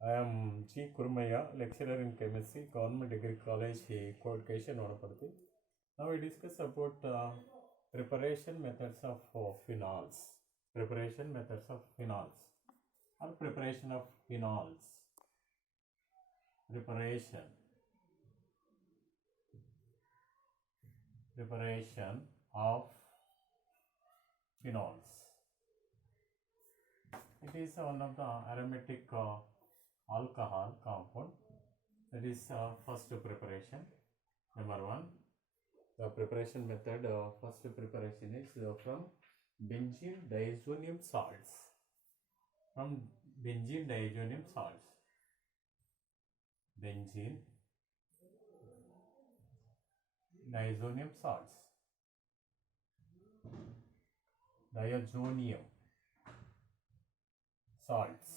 I am G. Kurmaya, lecturer in chemistry, Government Degree College, Kodkesh, Nodaparthi. Now we discuss about preparation methods of phenols. Preparation methods of phenols or preparation of phenols. Preparation of phenols. It is one of the aromatic alcohol compound. That is first preparation. Number one, the preparation method. First preparation is from benzene diazonium salts. From benzene diazonium salts. Benzene diazonium salts. Diazonium salts.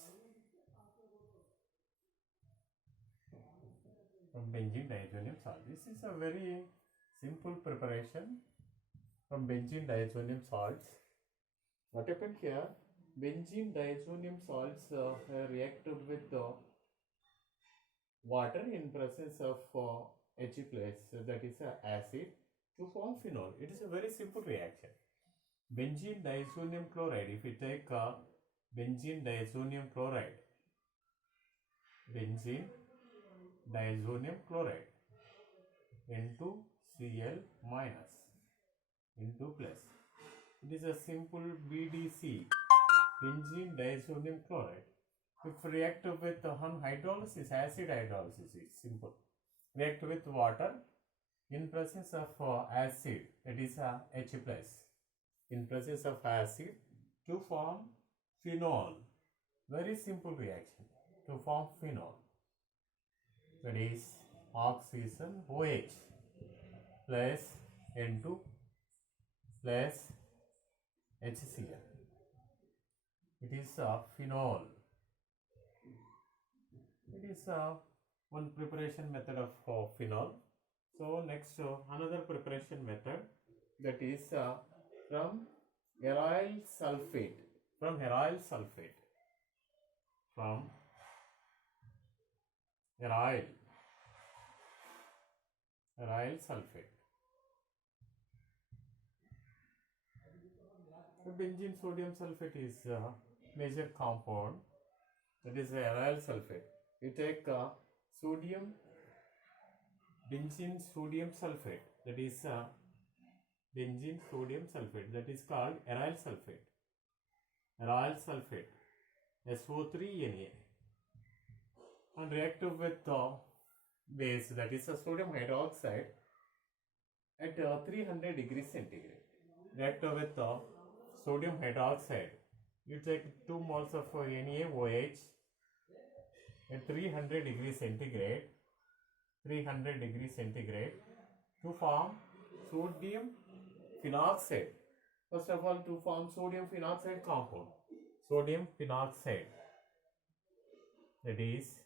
From benzene diazonium salt. This is a very simple preparation from benzene diazonium salts. What happened here? Benzene diazonium salts reacted with water in presence of H plus, that is acid, to form phenol. It is a very simple reaction. Benzene diazonium chloride, if we take benzene diazonium chloride, benzene diazonium chloride into Cl minus into plus. It is a simple BDC, benzene diazonium chloride. If react with hydrolysis, acid hydrolysis, it's simple. React with water in presence of acid, that is H plus, in presence of acid to form phenol. Very simple reaction to form phenol. That is oxygen OH plus N2 plus HCl. It is phenol. It is one preparation method of phenol. So next another preparation method, that is from aryl sulfate. From aryl sulfate. From aryl sulfate. The benzene sodium sulfate is major compound, that is aryl sulfate. You take sodium, benzene sodium sulfate, that is benzene sodium sulfate, that is called aryl sulfate. Aryl sulfate, SO3Na, and react with base, that is sodium hydroxide, at 300 degrees centigrade. React with sodium hydroxide. You take 2 moles of NaOH at 300 degrees centigrade, to form sodium phenoxide. First of all, to form sodium phenoxide compound. Sodium phenoxide. That is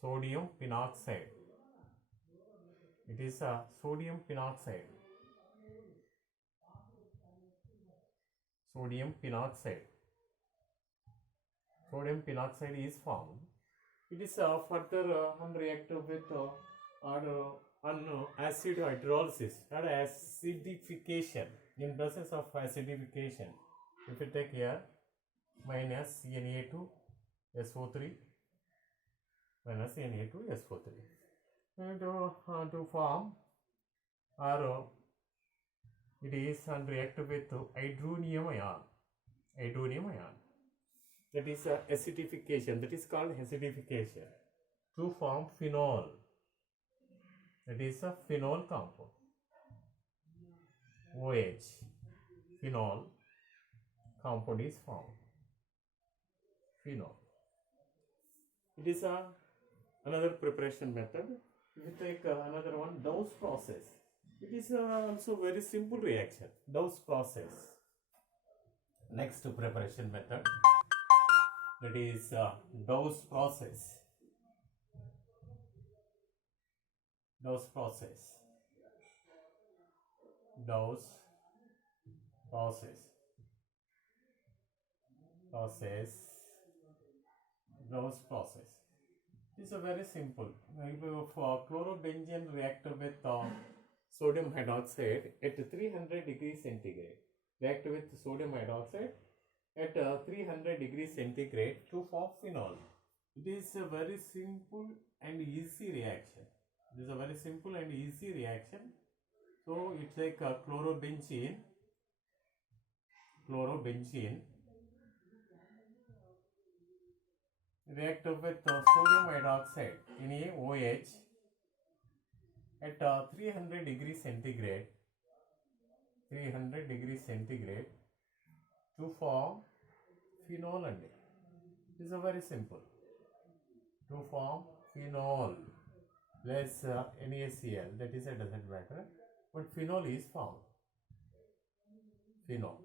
sodium phenoxide. It is sodium phenoxide. Sodium phenoxide. Sodium phenoxide is formed. It is further unreacted with acid hydrolysis or acidification. In process of acidification, if you take here minus Na2SO3 minus Na2SO3 and to form or it is unreacted with hydronium ion. That is acidification. That is called acidification to form phenol. That is a phenol compound. OH, phenol compound is formed. Phenol. It is another preparation method. If you take another one, Dow's process. It is also very simple reaction. Dow's process. Next preparation method, that is Dow's process. Dow's process. Dow's process. Browse process. It is a very simple. If chlorobenzene react with sodium hydroxide at 300 degrees centigrade, react with sodium hydroxide at 300 degrees centigrade to form phenol. It is a very simple and easy reaction. It is a very simple and easy reaction. So it's like chlorobenzene react with sodium hydroxide NaOH at 300 degrees centigrade to form phenol. And it is a very simple. To form phenol less NaCl, that is a doesn't matter, but phenol is formed. Phenol.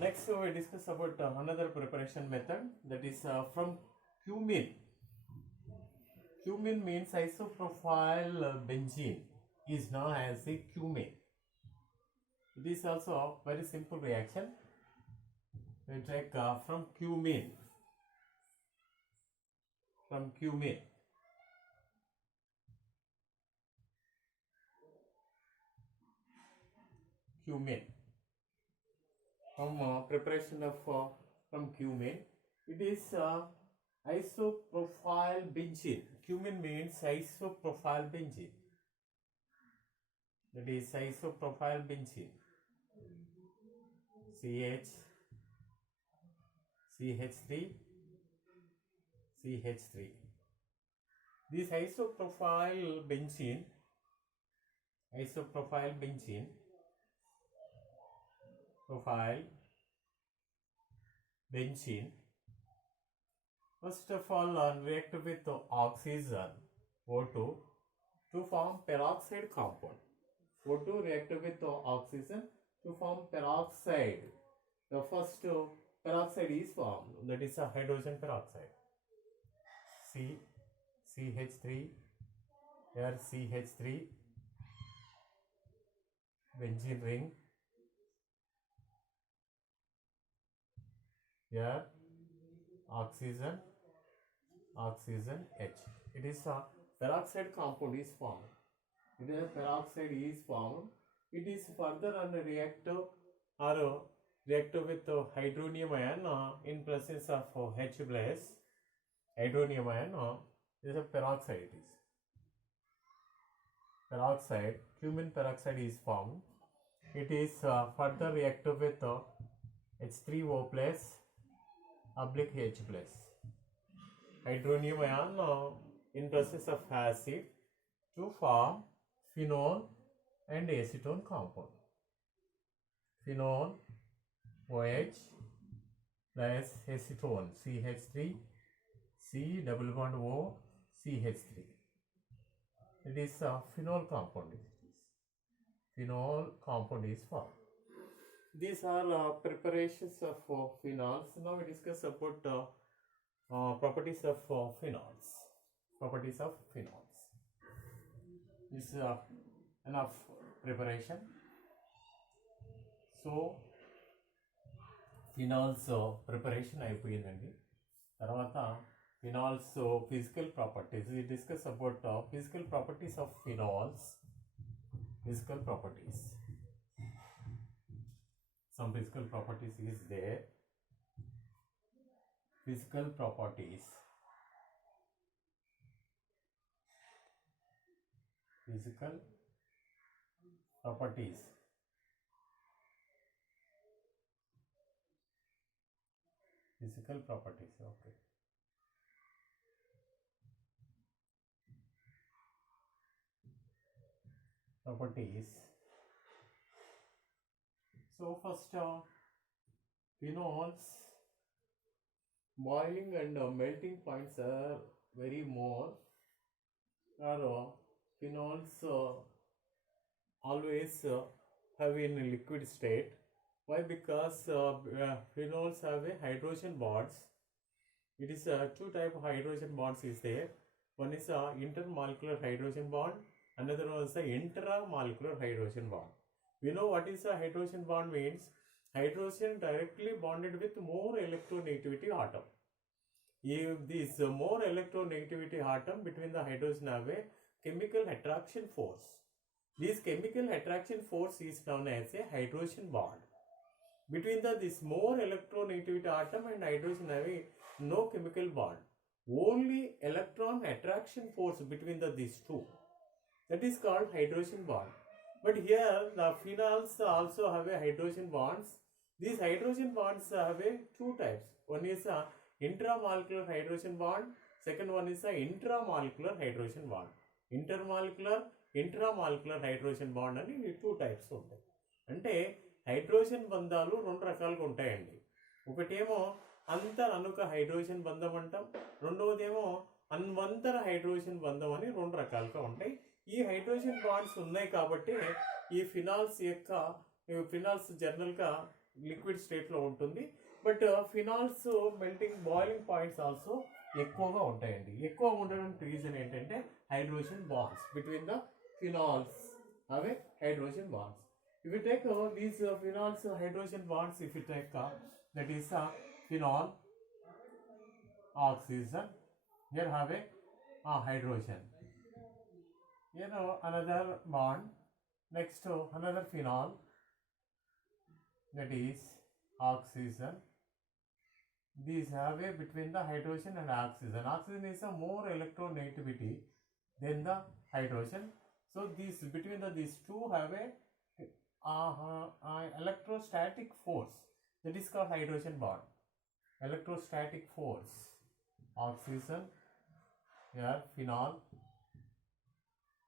Next we discuss about another preparation method, that is from cumene. Cumene means isopropyl benzene is known as a cumene. It is also a very simple reaction. We take from cumene. From preparation of from cumene, it is isopropyl benzene. Cumene means isopropyl benzene. That is isopropyl benzene. CH3. This isopropyl benzene first of all react with oxygen O2 to form peroxide compound. O2 react with oxygen to form peroxide. The first peroxide is formed, that is a hydrogen peroxide. CH3, here CH3, benzene ring, here oxygen H. It is a peroxide compound is formed. It is further reactive or reactive with hydronium ion in presence of H plus. Hydronium ion is a peroxide. It is peroxide. Cumene peroxide is formed. It is further reactive with H3O plus oblique H plus. Hydronium ion in presence of acid to form phenol and acetone compound. Phenol OH plus acetone CH3, C double bond O CH3. It is a phenol compound. Phenol compound is formed. These are preparations of phenols. Now we discuss about properties of phenols. This is enough preparation. So phenols preparation అయిపోయిందండి. తర్వాత phenols physical properties. We discuss about physical properties of phenols. Some physical properties is there. Physical properties. Okay. Properties. So first phenols boiling and melting points are very more. Phenols always have in liquid state. Why? Because phenols have a hydrogen bonds. It is two type of hydrogen bonds is there. One is intermolecular hydrogen bond. Another one is the intramolecular hydrogen bond. We know what is a hydrogen bond means. hydrogen directly bonded with more electronegativity atom. If this more electronegativity atom between the hydrogen have a chemical attraction force. This chemical attraction force is known as a hydrogen bond. Between this more electronegativity atom and hydrogen have a no chemical bond. Only electron attraction force between these two. That is called hydrogen bond. But here the phenols also have a hydrogen bonds. These hydrogen bonds have a two types. One is a intramolecular hydrogen bond. Second one is a intramolecular hydrogen bond. Intermolecular, intramolecular hydrogen bond అని two types ఉంటాయి. అంటే hydrogen బంధాలు రెండు రకాలుగా ఉంటాయండి. ఒకటేమో అంతర్ అనుక hydrogen బంధం అంటాం, రెండవదేమో అన్వంతర హైడ్రోజన్ బంధం అని రెండు రకాలుగా ఉంటాయి. ఈ హైడ్రోజన్ బాండ్స్ ఉన్నాయి కాబట్టి ఈ ఫినాల్స్ జనరల్గా లిక్విడ్ స్టేట్లో ఉంటుంది. But phenols melting boiling points also ఎక్కువగా ఉంటాయండి. ఎక్కువ ఉండడానికి రీజన్ ఏంటంటే hydrogen bonds between the phenols away hydrogen bonds. If you take these phenols hydrogen bonds, if you take that is phenol oxygen, here have a hydrogen. Here another bond, next another phenol, that is oxygen. These have a between the hydrogen and oxygen. Oxygen is a more electronegativity than the hydrogen. So these between these two have a electrostatic force, that is called hydrogen bond. Electrostatic force, oxygen, here phenol,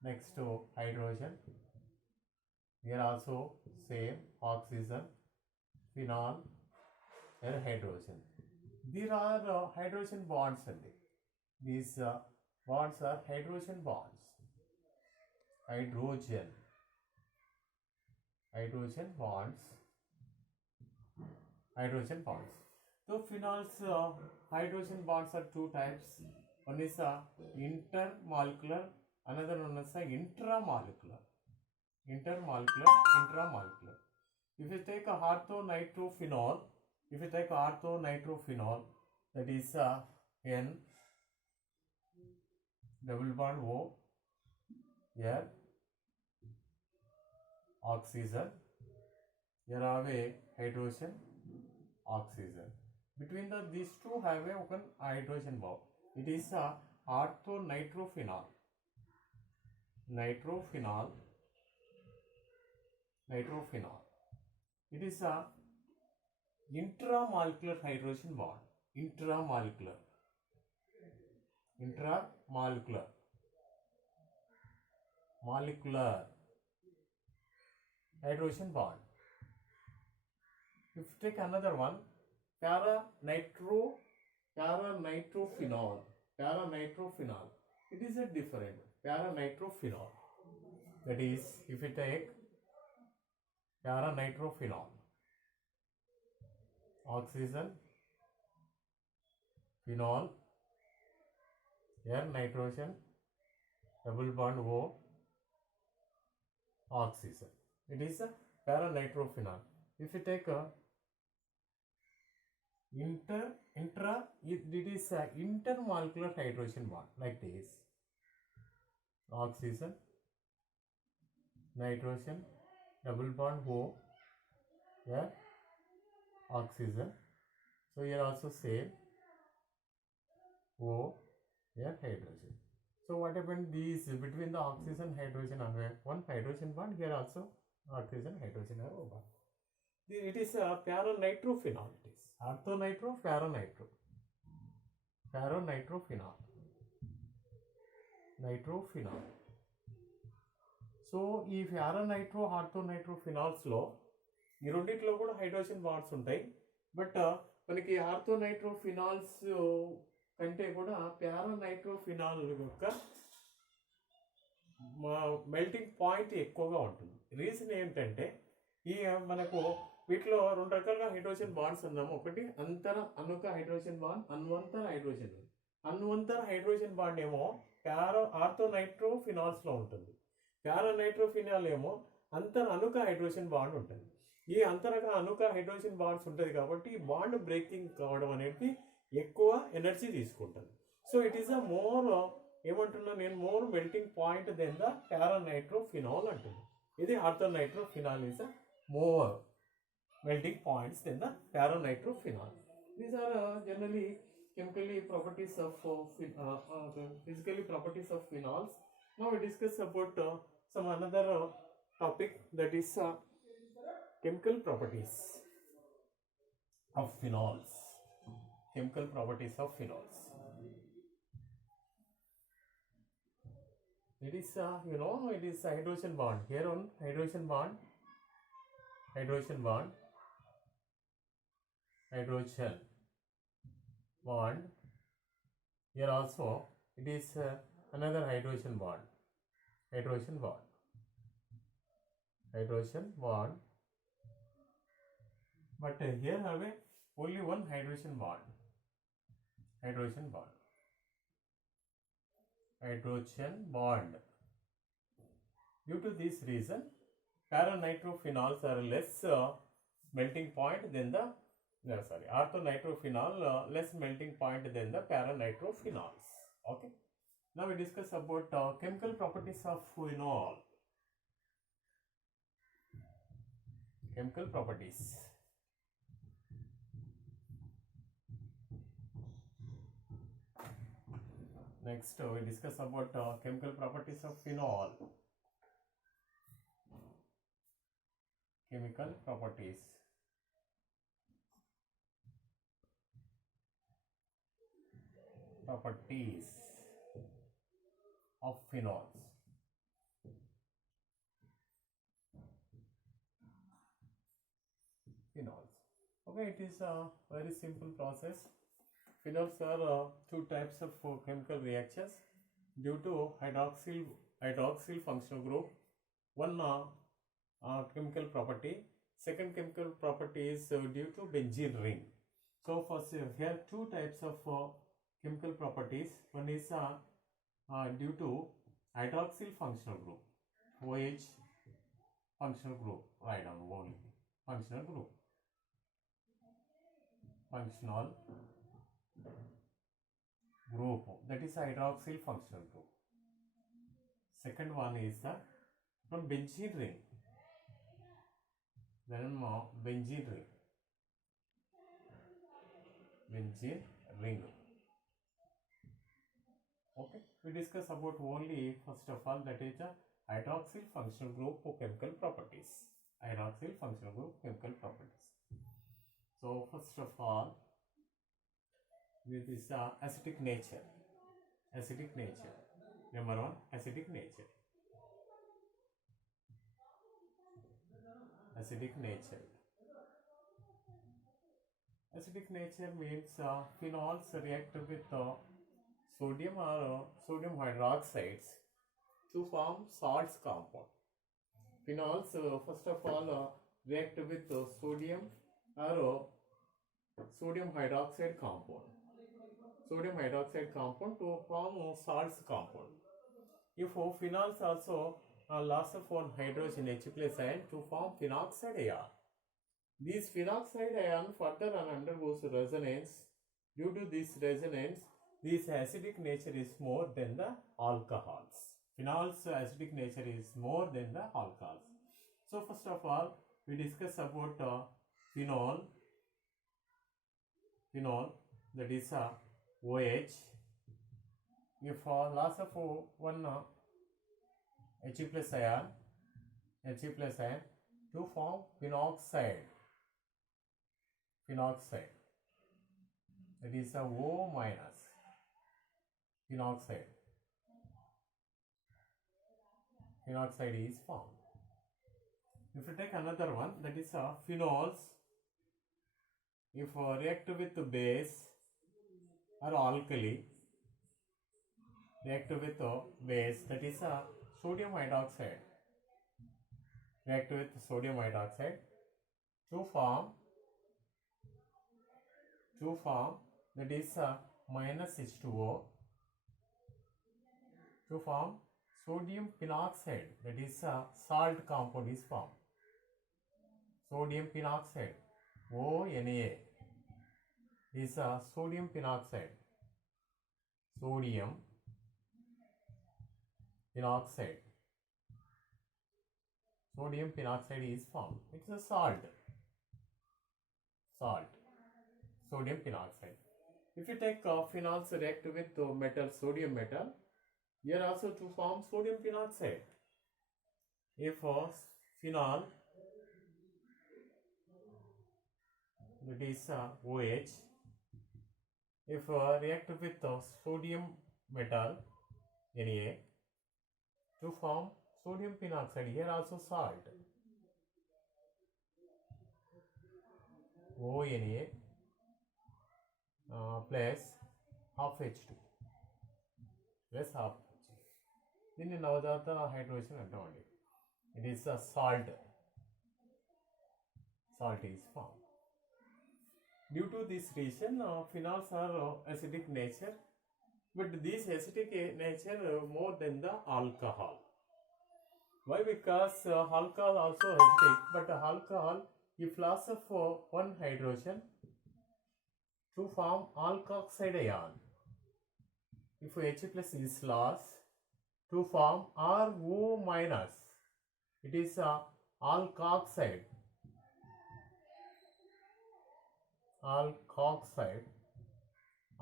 next to hydrogen, here also same oxygen, phenol, here hydrogen. These are hydrogen bonds only. These bonds are hydrogen bonds. Hydrogen bonds. So phenols hydrogen bonds are two types. One is intermolecular, another one is intramolecular. Intramolecular. If you take a orthonitrophenol, that is N double bond O, here oxygen, here have a hydrogen, oxygen. Between these two have a one hydrogen bond. It is a orthonitrophenol. Nitrophenol. It is a intramolecular hydrogen bond. Intramolecular hydrogen bond. If you take another one, paranitrophenol. It is a different paranitrophenol. That is, if you take paranitrophenol, oxygen, phenol, here nitrogen, double bond O, oxygen. It is a paranitrophenol. If you take a it is a intermolecular hydrogen bond like this. Oxygen, nitrogen, double bond O, here oxygen. So here also same O, here hydrogen. So what happened? These between the oxygen hydrogen have one hydrogen bond. Here also oxygen hydrogen have a bond. It is a paranitrophenol. It is orthonitro, paranitrophenol. So ఈ ప్యారానైట్రో ఆర్థోనైట్రోఫినాల్స్లో ఈ రెండిట్లో కూడా hydrogen bonds ఉంటాయి. But మనకి ఆర్థోనైట్రోఫినాల్స్ కంటే కూడా ప్యారానైట్రోఫినాల్ యొక్క melting point ఎక్కువగా ఉంటుంది. రీజన్ ఏంటంటే ఈ మనకు వీటిలో రెండు రకాలుగా హైడ్రోజన్ బాండ్స్ ఉన్నాము. ఒకటి అంతర అనుక హైడ్రోజన్ బాండ్, అన్వంతర హైడ్రోజన్ బాండ్. అన్వంతర హైడ్రోజన్ బాండ్ ఏమో ఆర్థోనైట్రోఫినాల్స్లో ఉంటుంది. ప్యారానైట్రోఫినాల్ ఏమో అంతర అనుక హైడ్రోజన్ బాండ్ ఉంటుంది. ఈ అంతరగా అనుక హైడ్రోజన్ బాండ్స్ ఉంటుంది కాబట్టి బాండ్ బ్రేకింగ్ కావడం అనేది ఎక్కువ ఎనర్జీ తీసుకుంటుంది. So it is a more ఏమంటున్నా నేను more melting point than the paranitrophenol అంటున్నాను. ఇది orthonitrophenol is a more melting points than the paranitrophenol. These are generally chemically properties of physically properties of phenols. Now we discuss about some another topic, that is chemical properties of phenols. Chemical properties of phenols. It is it is hydrogen bond. Here on hydrogen bond, hydrogen bond here also it is another hydrogen bond but here have only one hydrogen bond due to this reason paranitrophenol are less melting point than the orthonitrophenol less melting point than the paranitrophenol. Okay, now we discuss about chemical properties of phenol. Chemical properties. Next we discuss about chemical properties of phenol. Chemical properties of phenols. Okay, it is a very simple process. Phenols are two types of chemical reactions due to hydroxyl functional group. One chemical property. Second chemical property is due to benzene ring. So first here two types of chemical properties. One is due to hydroxyl functional group, OH functional group, write down only functional group, that is hydroxyl functional group. Second one is from benzene ring. Then benzene ring. Okay, we discuss about only first of all, that is the hydroxyl functional group chemical properties. So first of all, this is acidic nature. Number one, acidic nature. Acidic nature means phenols react with sodium or sodium hydroxides to form salts compound. Phenols first of all react with sodium or sodium hydroxide compound to form salts compound. If phenols also loss of one hydrogen H plus ion to form phenoxide ion. This phenoxide ion further undergoes resonance. Due to this resonance, this acidic nature is more than the alcohols. Phenols acidic nature is more than the alcohols. So first of all, we discuss about phenol, that is OH. If loss of one H plus ion to form phenoxide, that is a O minus, phenoxide is formed. If you take another one, that is phenols, if react with base or alkali, react with base, that is sodium hydroxide, to form that is minus H2O, to form sodium phenoxide, that is salt compound is formed. sodium penoxide, ONA, is a sodium penoxide. Sodium penoxide. Sodium penoxide is formed. It's a salt. Sodium penoxide. If you take phenols react with metal, sodium metal, here also to form sodium penoxide. If phenol, that is OH, if react with sodium metal, Na, to form sodium penoxide, here also salt, ONA plus half H2 plus half H2. దీన్ని నవజాత hydrogen అంటామండి. It is a salt. Salt is formed. Due to this reason, phenols are acidic nature, but this acidic nature more than the alcohol. Why? Because alcohol also acidic, but alcohol, if loss of one hydrogen to form alkoxide ion, if H plus is lost to form RO minus, it is alkoxide.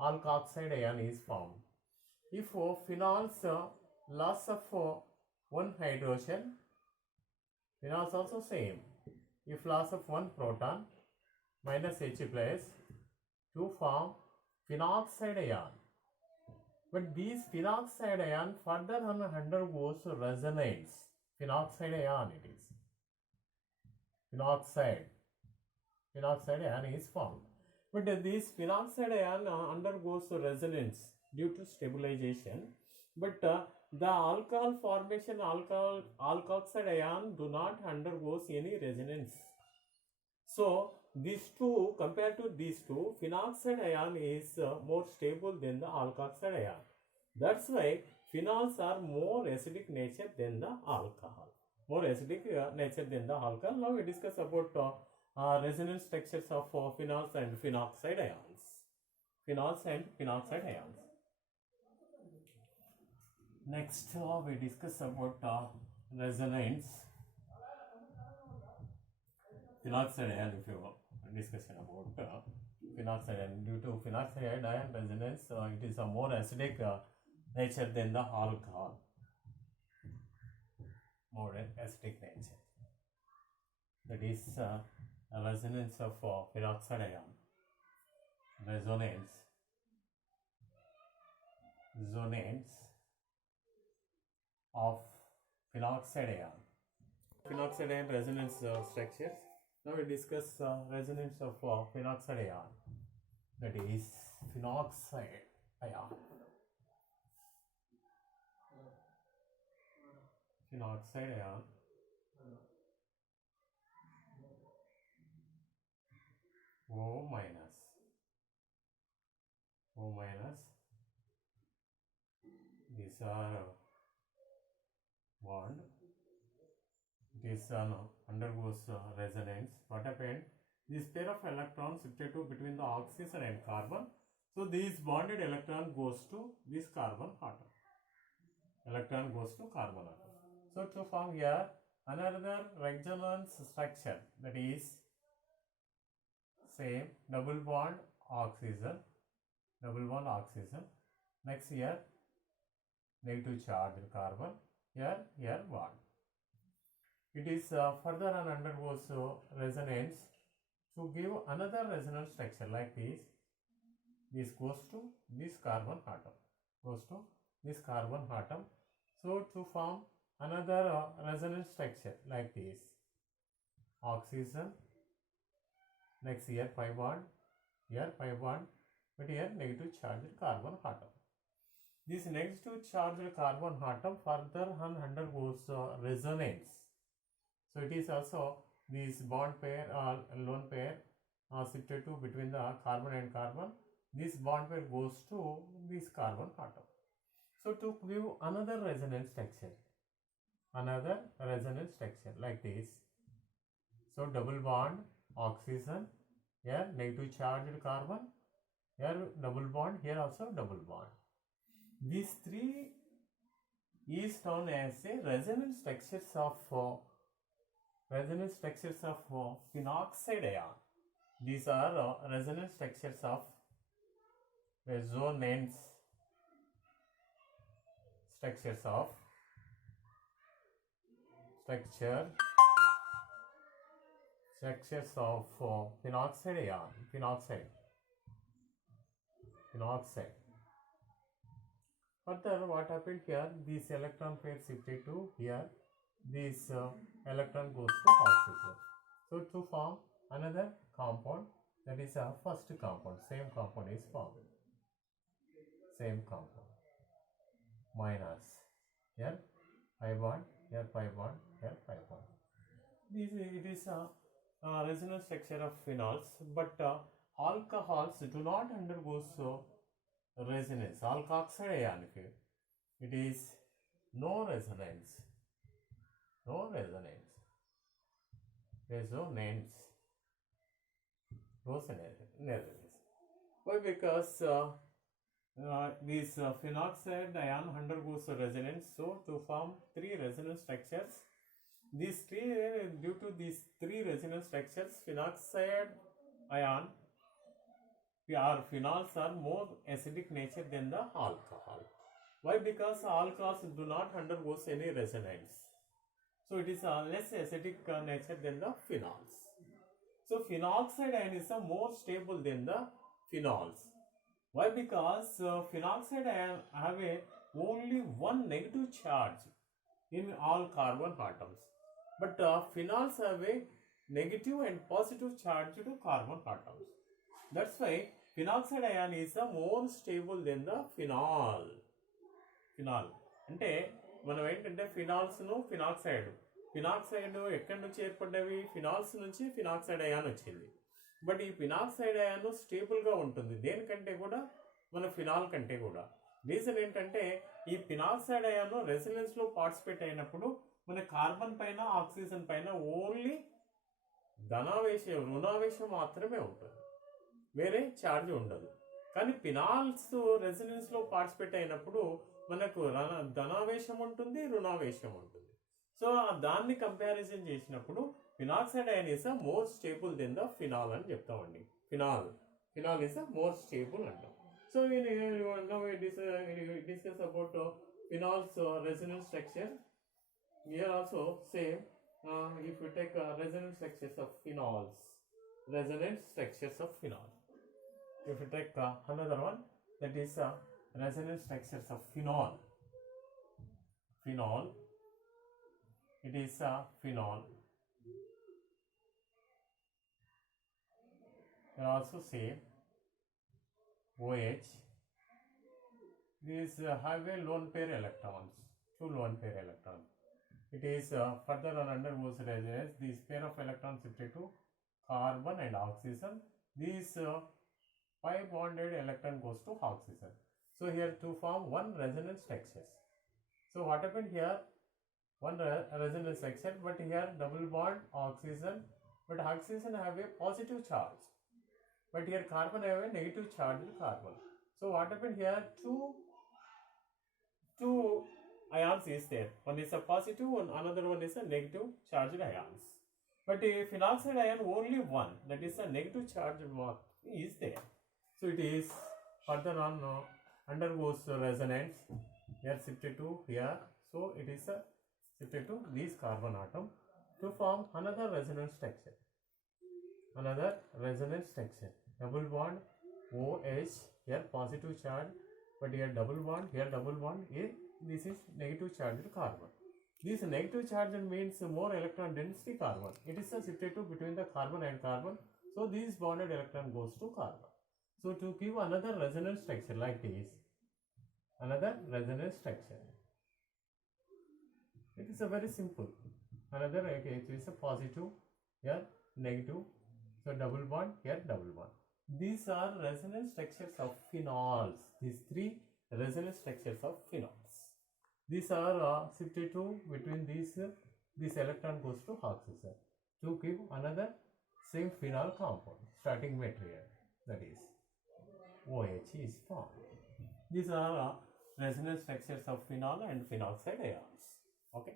Alkoxide ion is formed. If phenols loss of one hydrogen, phenols also same. If loss of one proton minus H plus to form phenoxide ion. But this phenoxide ion further undergoes resonance. Phenoxide ion it is. Phenoxide ion is formed. But this phenoxide ion undergoes resonance due to stabilization. But the alcohol formation, alkoxide ion do not undergoes any resonance. So these two, compared to these two, phenoxide ion is more stable than the alkoxide ion. That's why phenols are more acidic nature than the alcohol. More acidic nature than the alcohol. Now we discuss about resonance structures of phenols and phenoxide ions. Phenols and phenoxide ions. Next we discuss about resonance. Phenoxide ion, if you discussion about phenoxide ion, due to phenoxide ion resonance, it is a more acidic nature than the alcohol. More acidic nature. That is resonance of phenoxide ion. Resonance of phenoxide ion. Phenoxide ion resonance structures. Now we discuss resonance of phenoxide ion. That is phenoxide ion. Phenoxide ion. O minus. These are bond. This undergoes resonance. What happened? This pair of electrons shifted to between the oxygen and carbon. So this bonded electron goes to this carbon atom. So to form here another resonance structure, that is same double bond oxygen. Next here negative charge carbon. Here bond. It is further and undergoes resonance to give another resonance structure like this. This goes to this carbon atom. So to form another resonance structure like this. Oxygen. Next here pi bond. But here negative charged carbon atom. This negative charged carbon atom further undergoes resonance. So it is also this bond pair or lone pair shifted to between the carbon and carbon. This bond pair goes to this carbon atom. So to give another resonance structure like this. So double bond oxygen, here negative charged carbon, here double bond, here also double bond. These three is known as a resonance structures of phenoxide ion. These are resonance structures of resonance structures of phenoxide ion, phenoxide. Further, what happened here? This electron pair shifted to here. This electron goes to oxygen. So to form another compound, that is a first compound. Same compound is formed. Same compound. Minus. Here pi bond. Here pi bond. Here pi bond. It is a resonance structure of phenols, but alcohols do not undergo resonance. Alkoxide ion, it is no resonance. Why? Because this phenoxide ion undergoes resonance. So to form three resonance structures, due to these three resonance structures, phenoxide ion or phenols are more acidic nature than the alcohol. Why? Because alcohols do not undergo any resonance. So it is less acidic nature than the phenols. So phenoxide ion is more stable than the phenols. Why? Because phenoxide ion have only one negative charge in all carbon atoms. But phenols have a negative and positive charge to carbon atoms. That's why phenoxide ion is more stable than the phenol. అంటే మనం ఏంటంటే ఫినాల్స్ను phenoxide ఎక్కడి నుంచి ఏర్పడ్డవి? Phenols నుంచి phenoxide ion వచ్చింది. But ఈ phenoxide ion స్టేబుల్గా ఉంటుంది దేనికంటే కూడా, మన ఫినాల్ కంటే కూడా. రీజన్ ఏంటంటే ఈ ఫినాక్సైడ్ అయాన్ రెసిడెన్స్లో పార్టిసిపేట్ అయినప్పుడు మన కార్బన్ పైన ఆక్సిజన్ పైన ఓన్లీ రుణావేశం మాత్రమే ఉంటుంది, వేరే ఛార్జ్ ఉండదు. కానీ ఫినాల్స్ రెసిడెన్స్లో పార్టిసిపేట్ అయినప్పుడు మనకు ధనావేశం ఉంటుంది, రుణావేశం ఉంటుంది. సో దాన్ని కంపారిజన్ చేసినప్పుడు phenoxide ion is more stable than the phenol అని చెప్తామండి. ఫినాల్ ఇస్ మోర్ స్టేబుల్ అంటాం. So discuss about phenols resonance structure. Here also same, if you take resonance structures of phenols, if you take another one, that is resonance structures of phenol, it is phenol. Here also same, OH. These have a lone pair electrons, two lone pair electrons. It is further on undergoes resonance. This pair of electrons shifted to carbon and oxygen. This pi bonded electron goes to oxygen. So here to form one resonance structure. So what happened here? One resonance structure, but here double bond oxygen, but oxygen have a positive charge, but here carbon have a negative charge in carbon. So what happened here? Two ions is there. One is a positive and another one is a negative charged ions. But a phenoxide ion only one, that is a negative charged one is there. So it is further on undergoes resonance. Here shifted to here. So it is shifted to this carbon atom to form another resonance structure. Double bond OH, here positive charge, but here double bond, this is negative charged carbon. This negative charge means more electron density carbon. It is shifted to between the carbon and carbon. So this bonded electron goes to carbon. So to give another resonance structure like this, it is a very simple. It is a positive, here negative. So double bond, here double bond. These are resonance structures of phenols. These three resonance structures of phenols. These are shifted to between these. This electron goes to oxygen. to give another same phenol compound, starting material, that is OH is formed. These are resonance structures of phenol and phenol oxide ions. Okay.